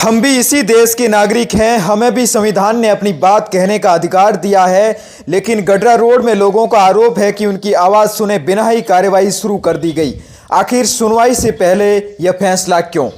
हम भी इसी देश के नागरिक हैं। हमें भी संविधान ने अपनी बात कहने का अधिकार दिया है, लेकिन गडरा रोड में लोगों का आरोप है कि उनकी आवाज़ सुने बिना ही कार्रवाई शुरू कर दी गई। आखिर सुनवाई से पहले यह फैसला क्यों?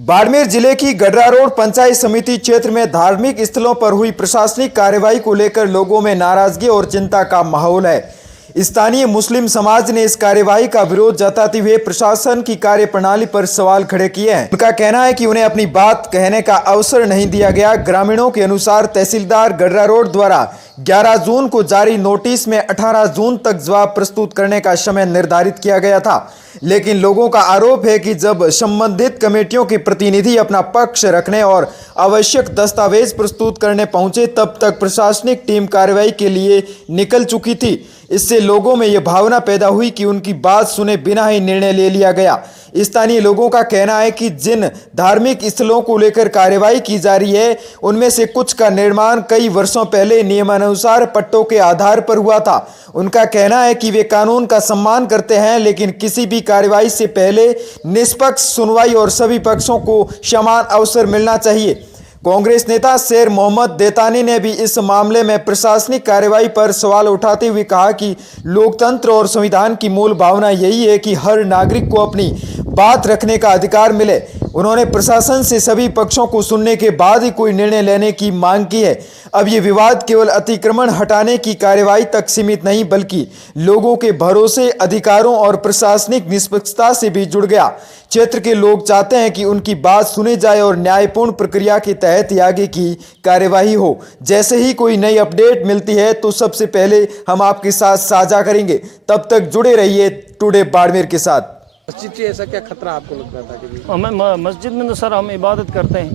बाड़मेर जिले की गडरा रोड पंचायत समिति क्षेत्र में धार्मिक स्थलों पर हुई प्रशासनिक कार्रवाई को लेकर लोगों में नाराजगी और चिंता का माहौल है। स्थानीय मुस्लिम समाज ने इस कार्यवाही का विरोध जताते हुए प्रशासन की कार्यप्रणाली पर सवाल खड़े किए हैं। उनका कहना है कि उन्हें अपनी बात कहने का अवसर नहीं दिया गया। ग्रामीणों के अनुसार तहसीलदार गडरा रोड द्वारा 11 जून को जारी नोटिस में 18 जून तक जवाब प्रस्तुत करने का समय निर्धारित किया गया था, लेकिन लोगों का आरोप है कि जब संबंधित कमेटियों के प्रतिनिधि अपना पक्ष रखने और आवश्यक दस्तावेज प्रस्तुत करने पहुंचे, तब तक प्रशासनिक टीम कार्रवाई के लिए निकल चुकी थी। इससे लोगों में यह भावना पैदा हुई कि उनकी बात सुने बिना ही निर्णय ले लिया गया। स्थानीय लोगों का कहना है कि जिन धार्मिक स्थलों को लेकर कार्रवाई की जा रही है, उनमें से कुछ का निर्माण कई वर्षों पहले नियमानुसार पट्टों के आधार पर हुआ था। उनका कहना है कि वे कानून का सम्मान करते हैं, लेकिन किसी भी कार्रवाई से पहले निष्पक्ष सुनवाई और सभी पक्षों को समान अवसर मिलना चाहिए। कांग्रेस नेता शेर मोहम्मद देतानी ने भी इस मामले में प्रशासनिक कार्रवाई पर सवाल उठाते हुए कहा कि लोकतंत्र और संविधान की मूल भावना यही है कि हर नागरिक को अपनी बात रखने का अधिकार मिले। उन्होंने प्रशासन से सभी पक्षों को सुनने के बाद ही कोई निर्णय लेने की मांग की है। अब ये विवाद केवल अतिक्रमण हटाने की कार्रवाई तक सीमित नहीं, बल्कि लोगों के भरोसे, अधिकारों और प्रशासनिक निष्पक्षता से भी जुड़ गया। क्षेत्र के लोग चाहते हैं कि उनकी बात सुनी जाए और न्यायपूर्ण प्रक्रिया के तहत आगे की कार्यवाही हो। जैसे ही कोई नई अपडेट मिलती है तो सबसे पहले हम आपके साथ साझा करेंगे। तब तक जुड़े रहिए टुडे बाड़मेर के साथ। मस्जिद से ऐसा क्या खतरा आपको लगता था? कि हमें मस्जिद में तो सर हम इबादत करते हैं,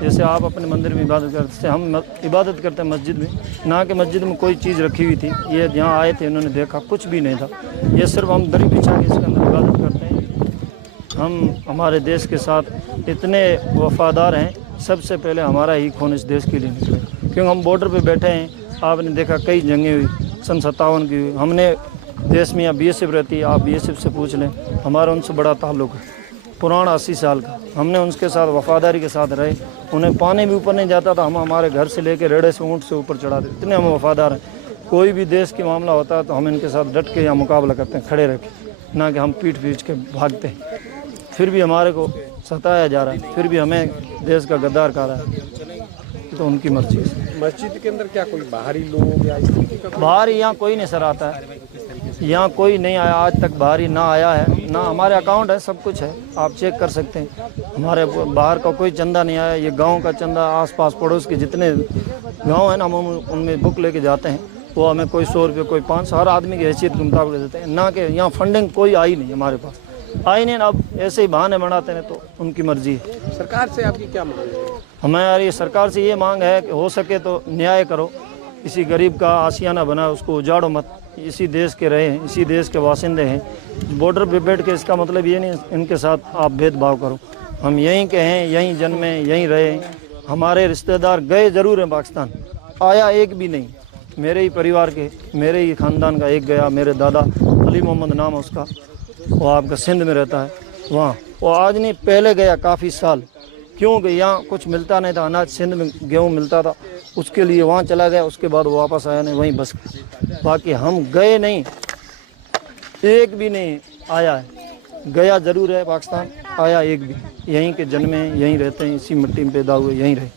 जैसे आप अपने मंदिर में इबादत करते हैं, हम इबादत करते हैं मस्जिद में। ना कि मस्जिद में कोई चीज़ रखी हुई थी। ये यहाँ आए थे, उन्होंने देखा कुछ भी नहीं था। ये सिर्फ हम दरी बिछा के इसके अंदर इबादत करते हैं। हम हमारे देश के साथ इतने वफादार हैं, सबसे पहले हमारा ही खून इस देश के लिए निकले, क्योंकि हम बॉर्डर पे बैठे हैं। आपने देखा कई जंगें हुई, सन 57 की हुई। हमने देश में यहाँ BSF रहती है, आप BSF से पूछ लें, हमारा उनसे बड़ा ताल्लुक़ है, पुराना 80 साल का। हमने उनके साथ वफादारी के साथ रहे। उन्हें पानी भी ऊपर नहीं जाता था, हम हमारे घर से लेकर रेड़े से ऊँट से ऊपर चढ़ाते, इतने हम वफादार हैं। कोई भी देश के मामला होता है तो हम इनके साथ डट के यहाँ मुकाबला करते हैं, खड़े रह के, ना कि हम पीठ पीछ के भागते हैं। फिर भी हमारे को सताया जा रहा है, फिर भी हमें देश का गद्दार कहा रहा है, तो उनकी मर्जी है। मस्जिद के अंदर क्या कोई बाहरी लोग या इस तरीके का? बाहरी यहाँ कोई नहीं सर आता है, यहाँ कोई नहीं आया आज तक, बाहरी ना आया है, ना हमारे अकाउंट है, सब कुछ है, आप चेक कर सकते हैं। हमारे बाहर का कोई चंदा नहीं आया। ये गांव का चंदा, आसपास पड़ोस के जितने गांव हैं ना, हम उनमें बुक लेके जाते हैं, वो हमें कोई 100 रुपये, कोई 500, हर आदमी की हैसियत के मुताबिक देते हैं। ना कि यहाँ फंडिंग कोई आई नहीं हमारे पास, आई नहीं। अब ऐसे ही बहाने बनाते हैं, तो उनकी मर्जी है। सरकार से आपकी क्या मांग है? हमारी सरकार से ये मांग है कि हो सके तो न्याय करो, किसी गरीब का आशियाना बना उसको उजाड़ो मत। इसी देश के रहे हैं, इसी देश के वासिंदे हैं। बॉर्डर पे बैठ के इसका मतलब ये नहीं इनके साथ आप भेदभाव करो। हम यहीं के हैं, यहीं जन्मे, यहीं रहे। हमारे रिश्तेदार गए ज़रूर हैं पाकिस्तान, आया एक भी नहीं। मेरे ही परिवार के, मेरे ही ख़ानदान का एक गया, मेरे दादा अली मोहम्मद नाम है उसका, वो आपका सिंध में रहता है वहाँ। वो आज नहीं, पहले गया काफ़ी साल, क्योंकि यहाँ कुछ मिलता नहीं था। अनाज सिंध में गेहूँ मिलता था, उसके लिए वहाँ चला गया, उसके बाद वो वापस आया नहीं, वहीं बस गया। बाकी हम गए नहीं, एक भी नहीं आया है। गया ज़रूर है पाकिस्तान, आया एक भी। यहीं के जन्मे, यहीं रहते हैं, इसी मिट्टी में पैदा हुए, यहीं रहे।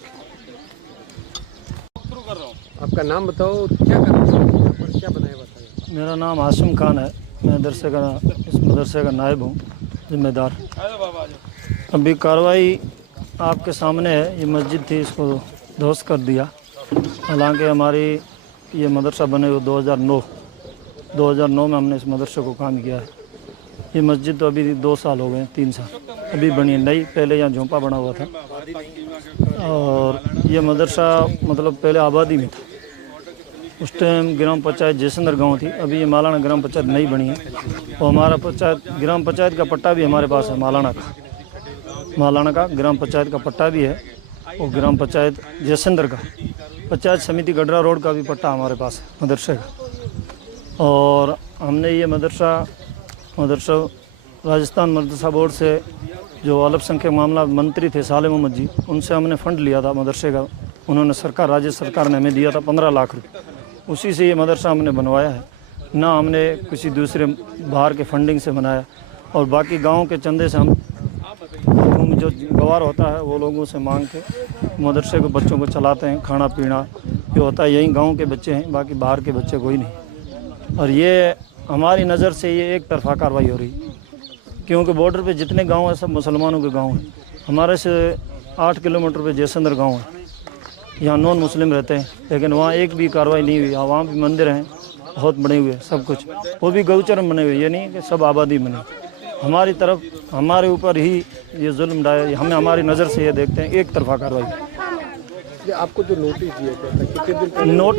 आपका नाम बताओ, क्या करना क्या बनाया बताइए? मेरा नाम हाशिम खान है, मैं इस मदरसे का नायब हूँ, जिम्मेदार। अभी कार्रवाई आपके सामने है। ये मस्जिद थी, इसको ध्वस्त कर दिया। हालांकि हमारी ये मदरसा बने हुए 2009 में हमने इस मदरसे को काम किया है। ये मस्जिद तो अभी 2 साल हो गए, 3 साल अभी बनी है नई, पहले यहाँ झोंपा बना हुआ था। और ये मदरसा मतलब पहले आबादी में था, उस टाइम ग्राम पंचायत जयसंदर गांव थी। अभी ये मालाना ग्राम पंचायत नई बनी है, और हमारा ग्राम पंचायत का पट्टा भी हमारे पास है। मालाना का ग्राम पंचायत का पट्टा भी है, और ग्राम पंचायत जयसंदर का, पंचायत समिति गडरा रोड का भी पट्टा हमारे पास है मदरसे का। और हमने ये मदरसा राजस्थान मदरसा बोर्ड से जो अल्पसंख्यक मामला मंत्री थे साले मोहम्मद जी, उनसे हमने फ़ंड लिया था मदरसे का। उन्होंने सरकार, राज्य सरकार ने हमें दिया था 15 लाख रुपये। उसी से ये मदरसा हमने बनवाया है, ना हमने किसी दूसरे बाहर के फंडिंग से बनाया। और बाकी गांव के चंदे से हम जो गवार होता है वो लोगों से मांग के मदरसे को बच्चों को चलाते हैं। खाना पीना जो होता है यही गांव के बच्चे हैं, बाकी बाहर के बच्चे कोई नहीं। और ये हमारी नज़र से ये एक तरफा कार्रवाई हो रही है, क्योंकि बॉर्डर पे जितने गांव हैं सब मुसलमानों के गांव हैं। हमारे से 8 किलोमीटर पे जैसंदर गांव है, यहाँ नॉन मुस्लिम रहते हैं, लेकिन वहाँ एक भी कार्रवाई नहीं हुई। वहाँ भी मंदिर हैं बहुत बने हुए, सब कुछ, वो भी गौचर बने हुए, ये नहीं कि सब आबादी बने। हमारी तरफ, हमारे ऊपर ही ये जुल्म डाले, हमें हमारी नज़र से ये देखते हैं एक तरफा कार्रवाई। ये आपको जो नोटिस दिया गया था कितने दिन नोट